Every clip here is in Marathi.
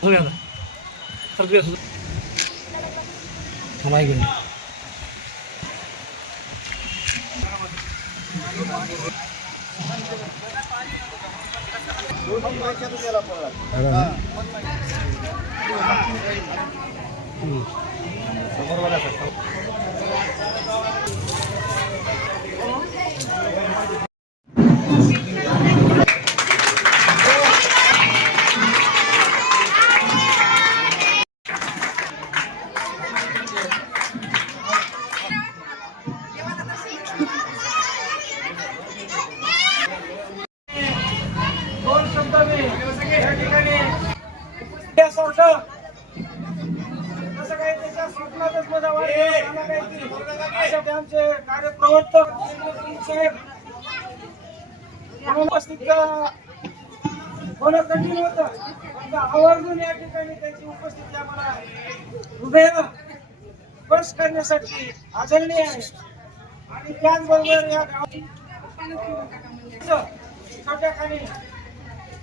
소리한다. 사람들이 소. 가만히 있 आमचे कार्यप्रवर्तक उपस्थित होणं कठीण होतं आवर्जून या ठिकाणी त्यांची उपस्थिती आम्हाला हृदयानं स्पर्श करण्यासाठी आदरणीय आहे आणि त्याचबरोबर या गावात छोट्या खाली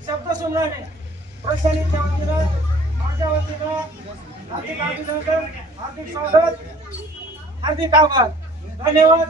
शब्द सुमराने प्रशासनाच्या वतीनं माझ्या वतीनं हार्दिक अभिनंदन हार्दिक स्वागत हार्दिक आभार. धन्यवाद.